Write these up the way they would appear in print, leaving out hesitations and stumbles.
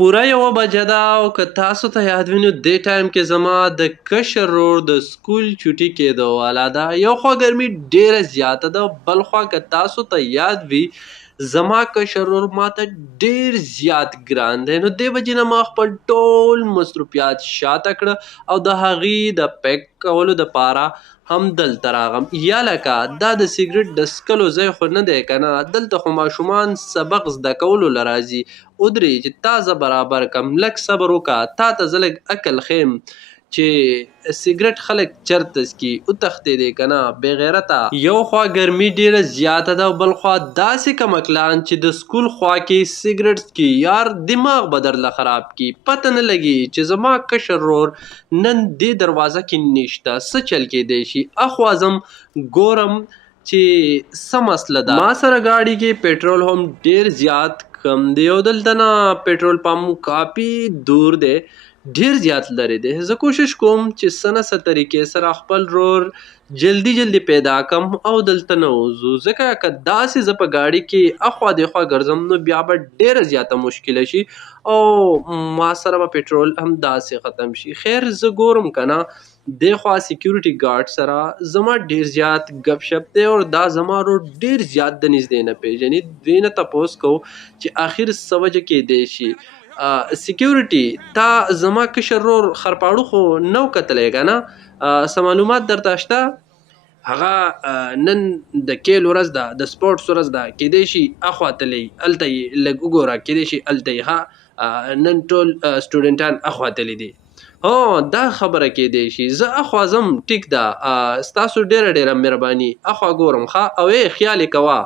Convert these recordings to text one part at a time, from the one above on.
پوره یوه بجه ده او که تاسو ته یاد وي نو دې ټایم کې زما د کشر ورور د سکول چوټي کېدو والا ده. یو خوا ګرمي ډېره زیاته ده، بل خوا که تاسو ته یاد وي زما کشر ورور ماته ډېر زیات ګران دی. نو دې وجې نه ما خپل ټول مصروفیات شاته کړه او د هغې د پیک کولو دپاره هم دلته راغم. یا لکه دا د سګرټ د څکلو ځای خو نه دی که نه، دلته خو ماشومان سبق زده کولو له راځي. ودرې چې تا زه برابر کم، لږ صبر وکړه، تا ته زه لږ عقل ښیم چې سګرټ خلک چرته څکي. وتښتېدې که نه بې غیرته. یو خوا ګرمي ډېره زیاته ده او بل خوا داسې کمکلان چې د سکول خوا کې سګرټ څکي. یار دماغ به درله خراب کي، پته نه لګي چې زما کشر ورور نن دې دروازه کې نشته، څه چل کېدی شي. اخوا ځم ګورم چې څه مسله ده. ما سره ګاډي کې پټرول هم ډېر زیات کم دی او دلته نه پټرول پمپ کافي دور دی، ډېر زیات لرې دی. زه کوشش کوم چې څه نه څه طریقې سره خپل ورور جلدي پیدا کم او دلته نه وځو، ځکه که داسې زه په ګاډي کې اخوا دېخوا ګرځم نو بیا به ډېره زیاته مشکله شي او ما سره به پټرول هم داسې ختم شي. خیر زه ګورم که نه دېخوا سیکیورټي ګارډ سره زما ډېر زیات ګپ شپ دی او دا زما ورور ډېر زیات د نږدې نه پیژني. دوی نه تپوس کوو چې آخر څه وجه کېدی شي. سیکیورټي تا زما کشر ورور خرپاړو خو نو کتلی که نه، څه معلومات درته شته؟ هغه نن د کیل ورځ ده، د سپورټس ورځ ده، کیدای شي اخوا تللی هلته یې لږ وګوره، کیدای شي هلته یې ښه نن ټول سټوډنټان اخوا تللی دي. هو دا خبره کیدای شي، زه اخوا ځم، ټیک ده، ستاسو ډېره مهرباني، اخوا ګورم ښه. او خیال یې کوه.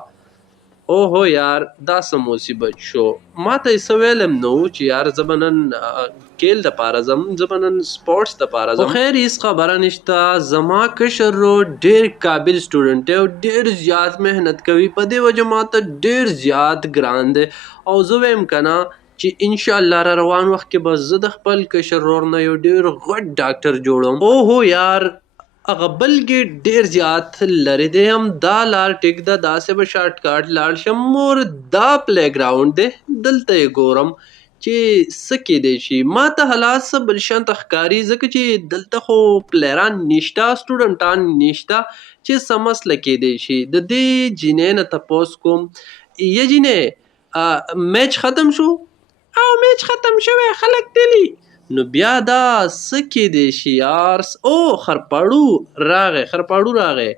اوهو یار دا څه مصیبت شو، ما ته یې څه ویلم نه و چې یار زه به نن کیل دپاره ځم، زه به نن سپورټس دپاره ځم. خو خیر هېڅ خبره نشته، زما کشر ورور ډېر قابل سټوډنټ دی او ډېر زیات محنت کوي، په دې وجه ما ته ډېر زیات ګران دی. او زه ویم که نه چې انشاءالله را روان وخت کې به زه د خپل کشر ورور نه یو ډېر غټ ډاکټر جوړم. اوهو یار هغه بل ګیټ ډېر زیات لرې دی، هم دا لار ټیک ده، داسې به شارټ کټ لاړ شم. مور دا پلی ګراونډ دی، دلته یې ګورم چې څه کیدی شي. ما ته حالات څه بل شانته ښکاري، ځکه چې دلته خو پلیران نشته، سټوډنټان نشته چې څه مسله کیدی شي. د دې جینۍ نه تپوس کوم، یه جینۍ میچ ختم شو؟ او میچ ختم شوی، خلک تلي. نو بیا دا څه کیدی شي یار؟ او خرپاړو راغی،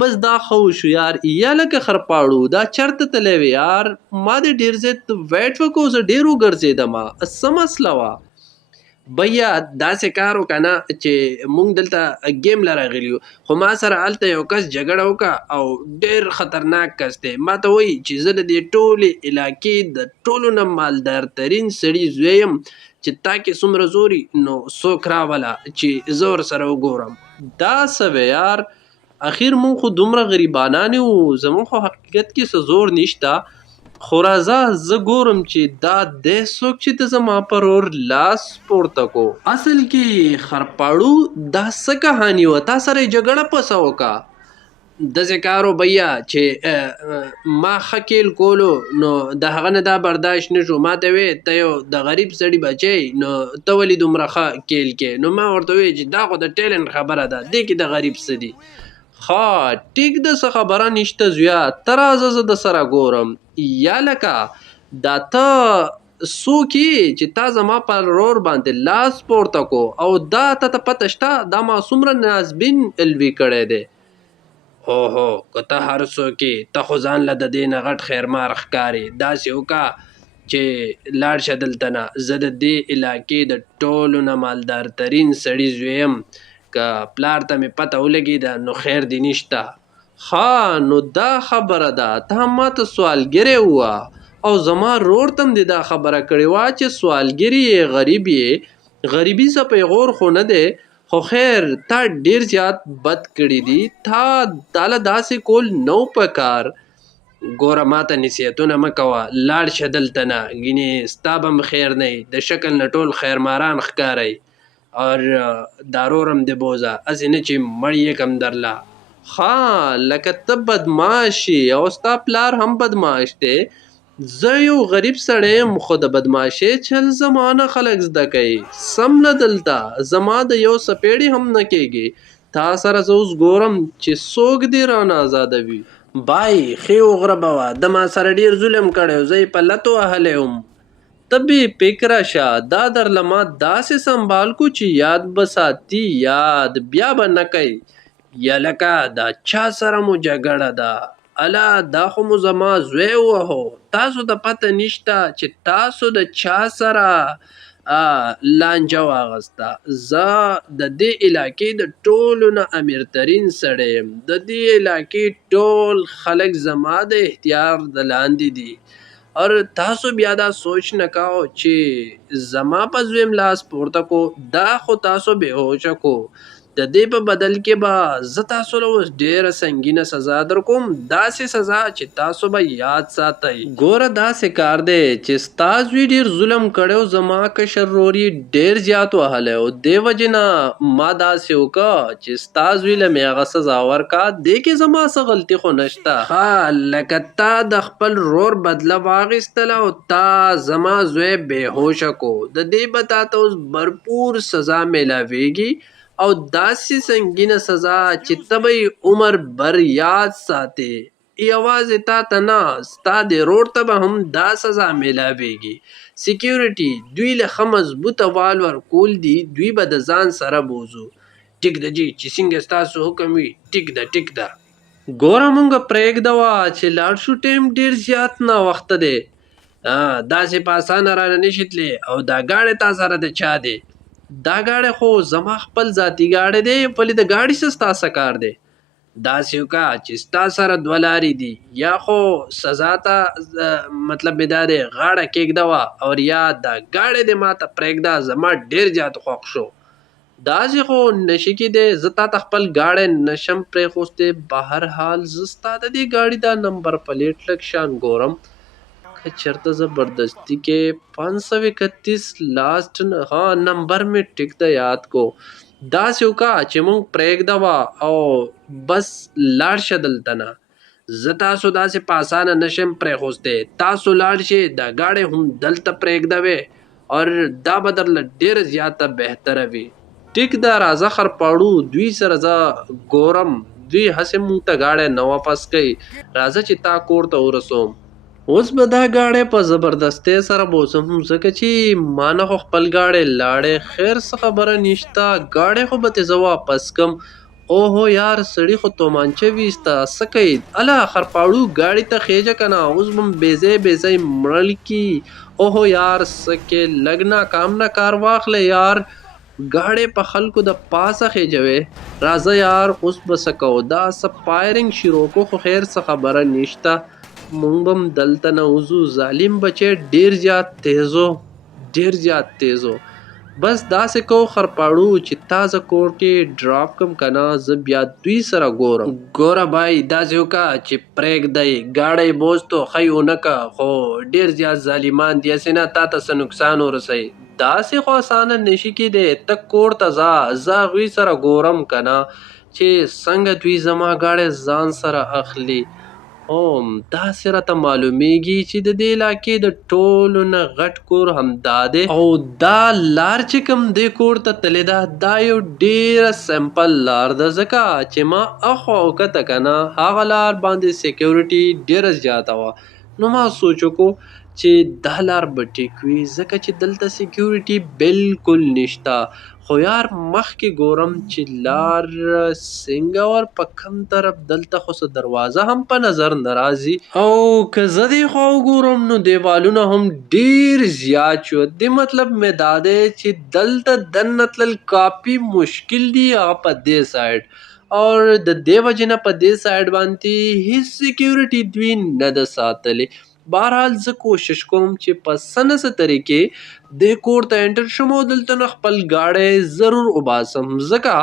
بس دا ښه وشو یار. یا لکه خرپاړو دا چرته تللی وې یار؟ ما دې ډېر زیات ویټ وکړو، زه ډېر وګرځېدمه، څه مسله وه؟ بیا داسې کار وکړه نه چې مونږ دلته ګیم له راغلي یو، خو ما سره هلته یو کس جګړه وکړه او ډېر خطرناک کس دی. ما ته وایي چې زه د دې ټولې علاقې د ټولو نه مالدارترین سړي زوی یم، چې تا کې څومره زور نو څوک راوله چې زه ورسره وګورم. دا څه وی یار؟ اخر مونږ خو دومره غریبانان یو، زمونږ خو حقیقت کې څه زور نشته. خو راځه زه ګورم چې دا دی څوک چې ته زما پر ورور لاس پورته کو. اصل کې خرپاړو دا څه کهاني وه؟ تا سره یې جګړه پسه وکړه؟ داسې کار و بیا چې ما ښه کیل کولو نو د هغه نه دا برداشت نه شو. ما ته وی ته یو د غریب سړي بچی نو ته ولې دومره ښه کیل کې؟ نو ما ورته وی چې دا خو د ټیلنټ خبره ده، دې کې د غریب څه دي؟ ښه ټیک ده، څه خبره نشته زویه، ته راځه زه د سره ګورم. یا لکه دا ته څوک یې چې تا زما پر ورور باندې لاس پورته کو او دا ته پته شته دا ما څومره نازبین الوي کړی دی؟ اوهو که ته هر څوک یې، ته خو ځان له د دې نه غټ خیرمار ښکارې. داسې وکړه چې لاړ شه دلته نه، زه د دې علاقې د ټولو نه مالدارترین سړي زوی یم، که پلار ته مې پته ولګېده نو خیر دې نشته. ښه نو دا خبره ده، ته هم ماته سوالګرې ووه او زما رور ته هم دې دا خبره کړې وه چې سوالګرې یې، غریب یې. غریبي څه پیغور خو نه دی، خو خیر تا ډېر زیات بد کړي دي، تاله داسې کول نو پکار. ګوره ماته نصیحتونه مه کوه، لاړ شه دلته نه، ګینې ستا به هم خیر نه وي، د شکل نه ټول خیرماران ښکارئ. اور دا رور هم دې بوځه، هسې نه چې مړ یې کم درله. ښه لکه ته بدماش یې او ستا پلار هم بدماش دی، زه یو غریب سړی یم خو د بدمعاشۍ چل زمانه خلک زده کوي سم نه دلته زما د یو سپېړې هم نه کېږي تا سره زه اوس ګورم چې څوک دې رانه ازادوي بای ښې وغره وه د ما سره ډېر ظلم کړی زه یې په لتو وهلی وم ته بې فکره شه دا درله ما داسې سنبال کو چې یاد به ساتي یاد بیا به نه کوي یا لکه دا چا سره مو جګړه ده الا دا خو مو زما زوی وهو تاسو ته پته نشته چې تاسو د چا سره لانجه واغسته زه د دې علاقې د ټولو نه امیرترین سړی یم د دې علاقې ټول خلک زما د اختیار د لاندې دي اور تاسو بیا دا سوچ نه کاو چې زما په زویم لاس پورته کو دا خو تاسو بې هوشه کو د دې په بدل کې به زه تاسو له اوس ډېره سنګینه سزا در کوم داسې سزا چې تاسو به یاد ساتئ ګوره داسې کار دی چې ستا زوی ډېر ظلم کړی زما کشر ورور یې ډېر زیات وهلی او دې وجې نه ما داسې وکړه چې ستا زوی له مې هغه سزا ورکړه دې کې زما څه غلطي خو نشته ښه لکه تا د خپل ورور بدله واخیستله او تا زما زوی بېهوشه کو د دې به تا ته اوس भरपूर سزا میلاویږي او داسې سنګینه سزا چې ته به عمر بر یاد ساتې یوازې تا ته نه ستا د ورور ته به هم دا سزا میلاویږي سکیورټي دوی له ښه مضبوطه وال ورکول دي دوی به د ځان سره بوزو ټیک ده جی چې څنګه ستاسو حکم وي ټیک ده ټیک ده ګوره مونږ پرېږده چې لاړ شو ټایم ډېر زیات ناوخته دی داسې په اسانه رانه نشي تللی او دا ګاډی تا سره د چا دی دا ګاډی خو زما خپل ذاتي ګاډی دی پلي د ګاډي څه ستا څه کار دی داسې وکړه چې ستا سره دوه لارې دي یا خو سزا ته مطلب مې دا دی غاړه کېږده وه او یا دا ګاډی دې ما ته پرېږده زما ډېر زیات خوښ شو داسې خو نشي کېدی زه تا ته خپل ګاډی نشم پرېښوستی بهرحال زه ستا د دې ګاډي دا نمبر پلیټ لږ شان ګورم که چېرته زبردستي کې 531 لاست نمبر مې ټیک ده یاد کو داسې وکړه چې مونږ پرېږده وه او بس لاړ شه دلته نه زه تاسو داسې په اسانه نشم پرېښوستی تاسو لاړ شئ دا ګاډی هم دلته پرېږدوئ اور دا به درله ډېره زیاته بهتره وي ټیک ده راځه خرپاړو دوی سره زه ګورم دوی هسې مونږ ته ګاډی نه واپس کوي راځه چې تا کور ته ورسوم اوس به دا ګاډی په زبردستۍ سره بوځم ځکه چې ما نه خو خپل ګاډی لاړی خیر څه خبره نشته ګاډی خو به ترې زه واپس کم اوهو یار سړي خو تومانچه ویسته څه کوي اله خرپاړو ګاډي ته خیژه که نه اوس به م بېځای بېځای مړل کي اوهو یار څه کې لږ ناکام نه کار واخله یار ګاډی په خلکو د پاسه خیژوې راځه یار اوس به څه کوو دا څه فایرنګ شروع کو خو خیر څه خبره نشته مونږ به هم دلته نه وځو ظالم بچی ډېر زیات تیز و بس داسې کوو خرپاړو چې تا زه کور کې ډراپ کم که نه زه بیا دوی سره ګورم ګوره بای داسې وکړه چې پرېږدی ګاډی بوځتو ښه ونه که خو ډېر زیات ظالمان دي هسې نه تا ته څه نقصان ورسوي داسې خو اسانه نشي کېدی ته کور ته ځه زه هغوی سره ګورم که نه چې څنګه دوی زما ګاډی ځان سره اخلي داسې راته معلومیږي چې د دې علاقې د ټولو نه غټ کور همدا دی او دا لار چې کوم دې کور ته تللې ده دا یو ډېره سمپل لار ده ځکه چې ما اخوا وکته که نه هغه لار باندې سیکیورټي ډېره زیاته وه نو ما سوچ وکړو چې دا لار به ټیک وي ځکه چې دلته سیکیورټي بالکل نشته خو یار مخکې ګورم چې لار څنګه ور په کوم طرف دلته خو څه دروازه هم په نظر نه راځي او که زه دې خوا وګورم نو دیوالونه هم ډېر زیات شو دې مطلب مې دا دی چې دلته دننه تلل کافي مشکل دي هغه په دې سایډ اور د دې وجې نه په دې سایډ باندې هیڅ سیکیورټي دوی نه ده ساتلې بهرحال زه کوشش کوم چې په څه نه څه طریقې دې کور ته انټر شم او دلته نه خپل ګاډی ضرور وباسم ځکه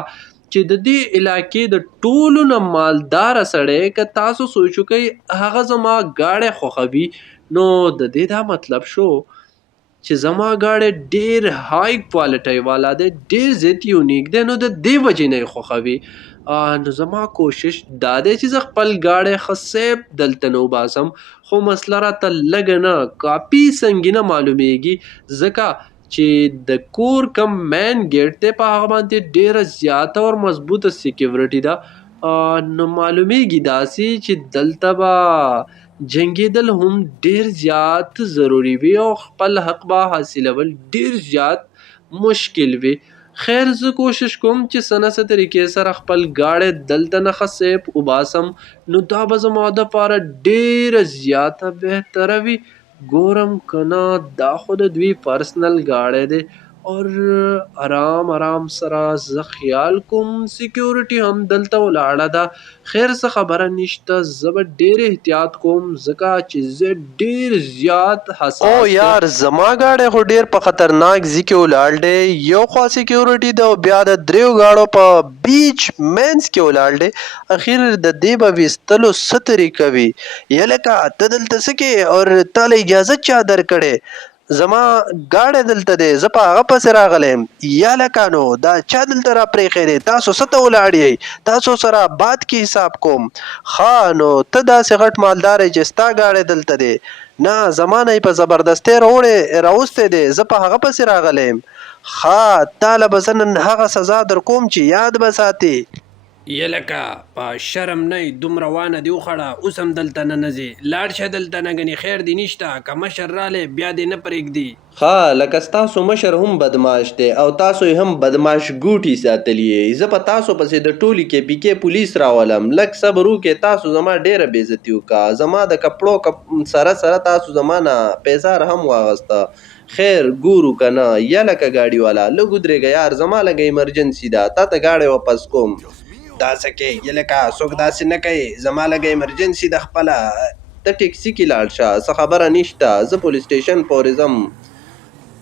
چې د دې علاقې د ټولو نه مالداره سړی که تاسو سوچ وکئ هغه زما ګاډی خوښوي نو د دې دا مطلب شو چې زما ګاډی ډیر های کوالټي والا دی، ډیر زیات یونیک دی، نو د دې وجې نه یې خوښوي. نو زما کوشش دا دی چې زه خپل ګاډی ښه سیف دلته نه وباسم، خو مسله راته لږه نه کافي سنګینه معلومیږي، ځکه چې د کور کم مین ګیټ دی په هغه باندې ډیره زیاته او مضبوطه سیکیورټي ده. نو معلومیږي داسې چې دلته به جنګېدل هم ډیر زیات ضروري وي او خپل حق به حاصلول ډیر زیات مشکل وي. خیر زه کوشش کوم چې څه نه څه طریقې سره خپل ګاډی دلته نه ښه سیف وباسم، نو دا به زما دپاره ډیره زیاته بهتره وي. ګورم که نه دا خو د دوی پرسنل ګاډی دی اور آرام آرام سره زه خیال کوم سیکیورټي هم دلته ولاړه ده. خیر څه خبره نشته، زه به ډیر احتیاط کوم ځکه چې زه ډیر زیات حساس او یار زما ګاډی خو ډیر په خطرناک ځای کې ولاړ دی، یو خوا سیکیورټي ده او بیا د دریو گاډو په بیچ مینس کې ولاړ دی. اخیر د دې به ویستلو څه طریقه وي؟ یلکه ته دلته څه کې اور تاله اجازه چا درکړې؟ زما ګاډی دلته دی، زه په هغه پسې راغلی یم. یا لکانو دا چا دلته را پرېښی دی؟ تاسو څه ته ولاړ یئ؟ تاسو سره باد کې حساب کوم. ښه نو ته داسې غټ مالدار یې چې ستا ګاډی دلته دی؟ نه زما نه یې په زبردستۍ راوستی دی، زه په هغه پسې راغلی یم. ښه تاله به زه نن هغه سزا در کوم چې یاد به ساتې. یلکه په شرم نه دومره وانه دې وخوړه، اوس هم دلته نه ځې، لاړ شه دلته نه، ګنې خیر دې نشته، که مشر رالی بیا دې نه پرېږدي. ښه لکه ستاسو مشر هم بدماش دی او تاسو یې هم بدماش ګوټي ساتلی یې. زه په تاسو پسې د ټولي کې پی کې پولیس راولم، لږ صبر وکړئ، تاسو زما ډیره بېزتي وکړه، زما د کپړو سره سره تاسو زما نه پیسار هم واغسته. خیر ګورو که نه. یا لکه ګاډي والا لږ ودرېږه یار، زما لږه ایمرجنسي ده، تا ته ګاډی واپس کوم. دا څه کې یلکه څوک داسې نه کوي، زما لږه ایمرجنسي ده خپله. ته ټیکسي کې لاړ شه، څه خبره نشته، زه پولیس سټیشن پورې ځم.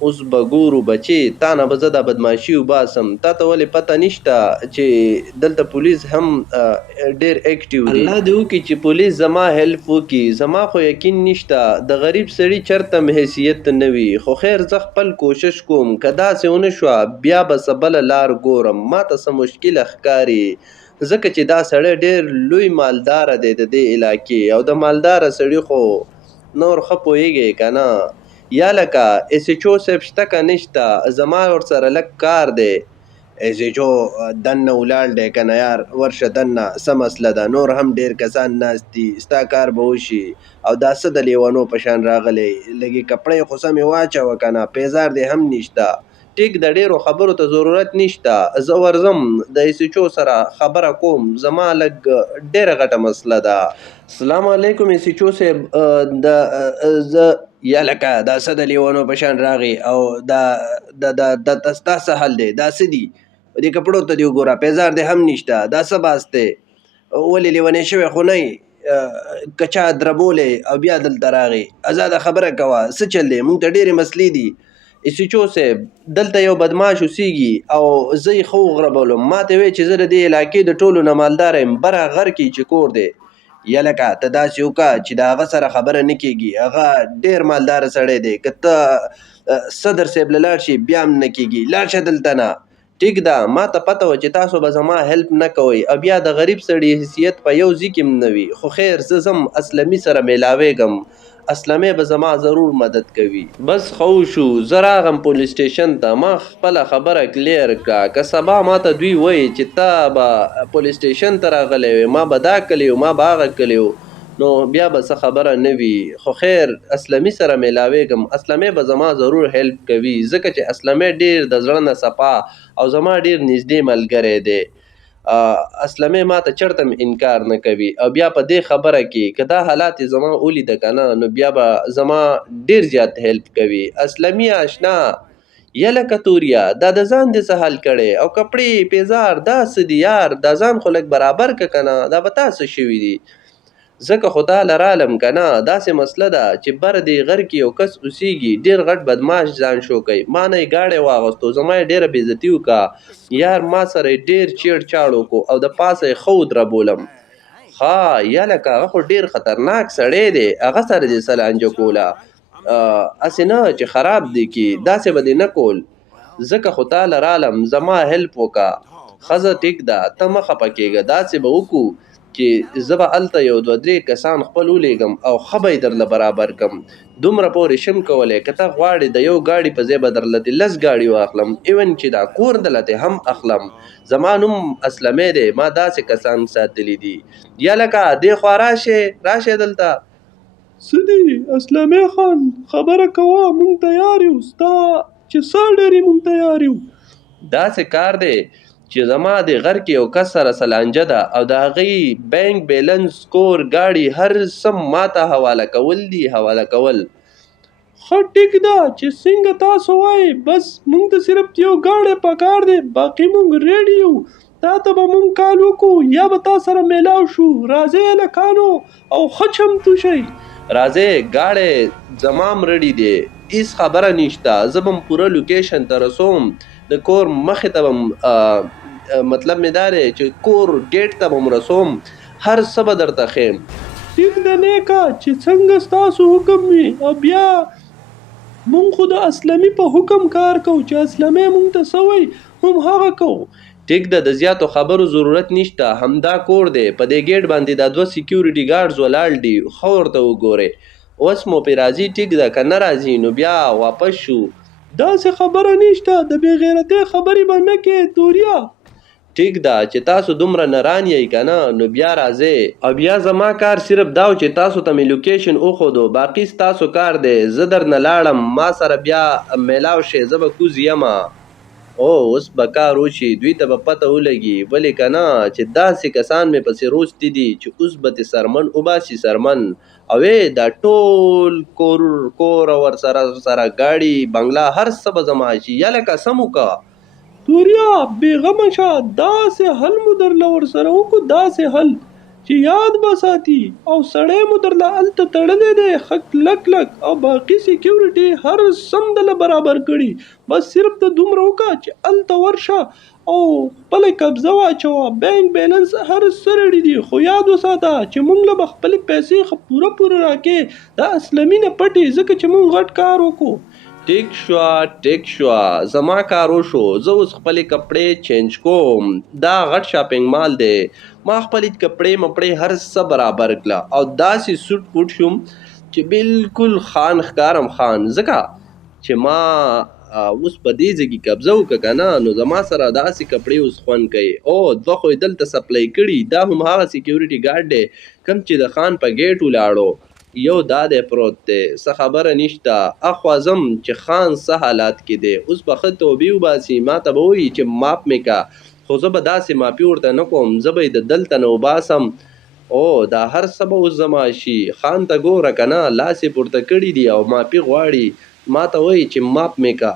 اوس به ګورو بچې، تا نه به زه دا بدماشي وباسم. تا ته ولې پته نشته چې دلته پولیس هم ډېر اکټیو دي؟ الله دې وکړي چې پولیس زما هیلپ وکړي، زما خو یقین نشته د غریب سړي چرته م حیثیت نه وي، خو خیر زه خپل کوشش کوم، که داسې ونه شوه بیا به څه بله لار ګورم. ما ته څه مشکله ښکاري ځکه چې دا سړی ډېر لوی مالداره دی د دې علاقې، او د مالداره سړي خو نور ښه پوهېږئ که نه. یا لکه ایس ایچ او صاحب شته که نشته؟ زما ورسره لږ کار دی. ایس ایچ او دننه ولاړ دی که نه یار، ورشه دننه، څه مسله ده، نور هم ډېر کسان ناست دي، ستا کار به وشي. او دا څه د لیونو په شان راغلی، لږې کپړې خو سمې واچوه که نه، پیزار دی هم نشته. ټیک د ډیرو خبرو ته ضرورت نشته، زه ورځم د ایس ایچ او سره خبره کوم، زما لږ ډیره غټه مسله ده. السلام علیکم ایس ایچ او صاحب، زه یا لکه دا څه د لیونو په شان راغی او دا ستا څه حل دی؟ دا څه دي؟ دې کپړو ته دې وګوره، پیزار دی هم نشته، دا څه باس دی؟ ولې لیونی شوی خو نه یې؟ که چا دربولی او بیا دلته راغی، ازاده خبره کوه، څه چل دی؟ موږ ته ډېرې مسلې دي. ایس ایچ او صاحب دلته یو بدماش اوسیږي او زه یې ښه وغربولم، ما ته ویل چې زه د دې علاقې د ټولو نه مالداره یم، بره غر کې چې کور دی. یا لکه ته داسې وکړه چې د هغه سره خبره نه کېږي، هغه ډېر مالداره سړی دی، که ته صدر صاحب له لاړ شي بیا هم نه کېږي، لاړ شه دلته نه. ټیک ده، ما ته پته وه چې تاسو به زما هیلپ نه کوئ او بیا د غریب سړي حیثیت په یو ځای کې هم نه وي، خو خیر زه ځم اسلمي سره میلاویږم، اسلمي به زما ضرور مدد کوي. بس خو شو، زه راغم پولیس سټیشن ته، ما خپله خبره کلیر کړه، که سبا ما ته دوی وایي چې تا به پولیس سټیشن ته راغلی وې، ما به دا کلی و ما به هغه کلی و، نو بیا به څه خبره نه وي. خو خیر اسلمي سره میلاویږم، اسلمي به زما ضرور هیلپ کوي ځکه چې اسلمي ډېر د زړه نه صفا او زما ډېر نږدې ملګری دی. اسلمي ما ته چرته انکار نه کوي او بیا په دې خبره کې که دا حالات زما ولیده که نه نو بیا به زما ډېر زیات هیلپ کوي. اسلمي اشنا یلکه توریا دا د ځان دې څه حل کړی او کپړې پیزار دا څه دي یار، دا ځان خو لږ برابر که که نه، دا به تا څه شوي دي؟ ځکه خو دا لرالم که نه، داسې مسله ده چې بر دې غر کې یو کس اوسیږي، ډېر غټ بدماش ځان شو کوي، ما نه یې ګاډی واغستو، زما یې ډېره بېزتي وکړه یار، ما سره یې ډېر چیړ چاړ وکړو او د پاسه یې ښه ودربولم. ښه یا لکه هغه خو ډېر خطرناک سړی دی، هغه سره دې څه لانجه کوله؟ هسې نه چې خراب دی کی داسې به دې نه کول ځکه خو تاله رالم زما هیلپ وکړه ښځه ټیک ده ته مه خفه کېږه داسې به وکړو چې زه به هلته یو 2-3 کسان خپل ولیږم او ښه به یې درله برابر کم دومره پورې شم کولی که ته غواړې د یو ګاډي په ځای به درله دې 10 ګاډي واخلم ایون چې دا کور دله دې هم اخلم زما نوم اسلمې دی ما داسې کسان ساتلي دي یا لکه دې خوا راشئ دلته څه دي اسلامي خان خبره کوه مونږ تیار یو ستا چې څه ډېرې مونږ تیار یو داسې کار دی چې زما د غر کې یو کس سره سلانجه ده او د هغې بینک بیلنس کور ګاډي هر څه ماته حواله کول دي حواله کول ښه ټیک ده چې څنګه تاسو وایي بس مونږ ته صرف یو ګاډی پکار دی باقي مونږ ریډي یو تا ته به مونږ کال وکړو یا به تا سره میلاو شو راځئ هلکانو او ښه چمتو شئ راځئ ګاډی زمام رډي دی هېڅ خبره نشته زه به پوره لوکیشن ته رسوم د کور مخې ته به مطلب مې دا دی چې کور ګیټ ته به م رسوم هر څه به درته ښیم ټیک ده نیکه چې څنګه ستاسو حکم وي او بیا مونږ خو د اسلامي په حکم کار کوو چې اسلامي مونږ ته څه وایي هم هغه کوو ټیک ده د زیاتو خبرو ضرورت نشته همدا کور دی په دې ګیټ باندې دا 2 سیکیورټي ګارډز ولاړ دي ښه ورته وګورئ اوس مو پرې راځي ټیک ده که نه راځي نو بیا واپس شو داسې خبره نشته د بې غیرتۍ خبرې به نه کې توریا ټیک ده چې تاسو دومره نران یئ که نه نو بیا راځئ او بیا زما کار صرف دا و چې تاسو ته مې لوکیشن وښودو باقي ستاسو کار دی زه درنه لاړم ما سره بیا میلاو شئ زه به کوز یمه اوس به کار وشي دوی ته به پته ولګي ولې که نه چې داسې کسان مې پسې روستي دي چې اوس به تې سرمن وباسي سرمن او دا ټول کور ورسره ګاډي بنګله هر څه به زما شي یا لکه سم وکړه توریا بېغمه شه داسې حل مو درله ورسره وکړو داسې حل چې یاد به ساتي او سړی مو درله هلته تړلی دی ښه کلک او باقي سیکیورټي هر سم دله برابر کړي بس صرف ته دومره وکړه چې هلته ورشه او خپله قبضه واچوه بینک بیلنس هر څه ریډي دي خو یاد وساته چې مونږ له به خپلې پیسې پوره راکې دا اسلامي نه پټې ځکه چې مونږ غټ کار وکړو ټیک شوه زما کار وشو زه اوس خپلې کپړې چینج کوم دا غټ شاپینګ مال دی ما خپلې کپړې مپړې هر څه برابر کړه او داسې سوټ پوټ شوم چې بالکل خان ښکارم خان ځکه چې ما اوس په دې ځای کې قبضه وکړه که نه نو زما سره داسې کپړې اوس خوند کوي او 2 خو یې دلته سپلای کړي دا هم هغه سیکیورټي ګارډ دی کوم چې د خان په ګیټ ولاړو یو دا دی پروت دی څه خبره نشته اخوا ځم چې خان څه حالات کې دی اوس به ښه توبې وباسي ما ته به وایي چې ماپ مې کا خو زه به داسې ماپي ورته نه کوم زه به یې د دلته نه وباسم او دا هر څه به اوس زما شي خان ته ګوره که نه لاس یې پورته کړي دي او ماپي غواړي ما ته وایي چې ماپ مې کا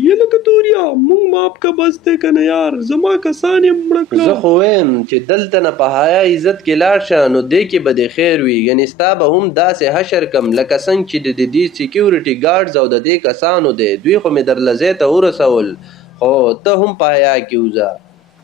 یه لکه توریا مونږ ماپ کا بس دی که نه یار زما کسان یې مړه کړه زه خو وایم چې دلته نه په حیا عزت کې لاړ شه نو دې کې به دې خیر وي یعنې ستا به هم داسې حشر کم لکه څنګه چې د دې سیکیورټي ګارډز او د دې کسانو دی دوی خو مې درله ځای ته ورسول خو ته هم په حیا کې وځه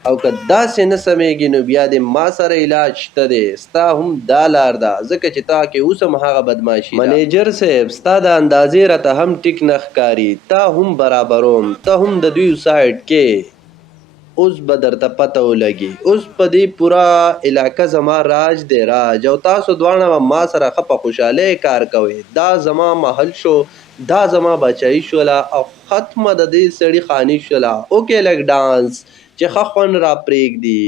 او که داسې نه سمیږي نو بیا دې ما سره علاج شته دی ستا هم دا لار ده ځکه چې تا کې اوس هم هغه بدماشي ده منیجر صاحب ستا د اندازې راته هم ټیک نه ښکاري تا هم برابروم ته هم د دوی سایډ کې اوس به درته پته ولګي اوس په دې پوره علاقه زما راج دی راج او تاسو دواړه به ما سره ښه په خوشحالۍ کار کوئ دا زما محل شو دا زما بچایي شوله او ختمه د دې سړي خاني شوله اوکې لږ ډانس چې ښه خوند را پرېږدي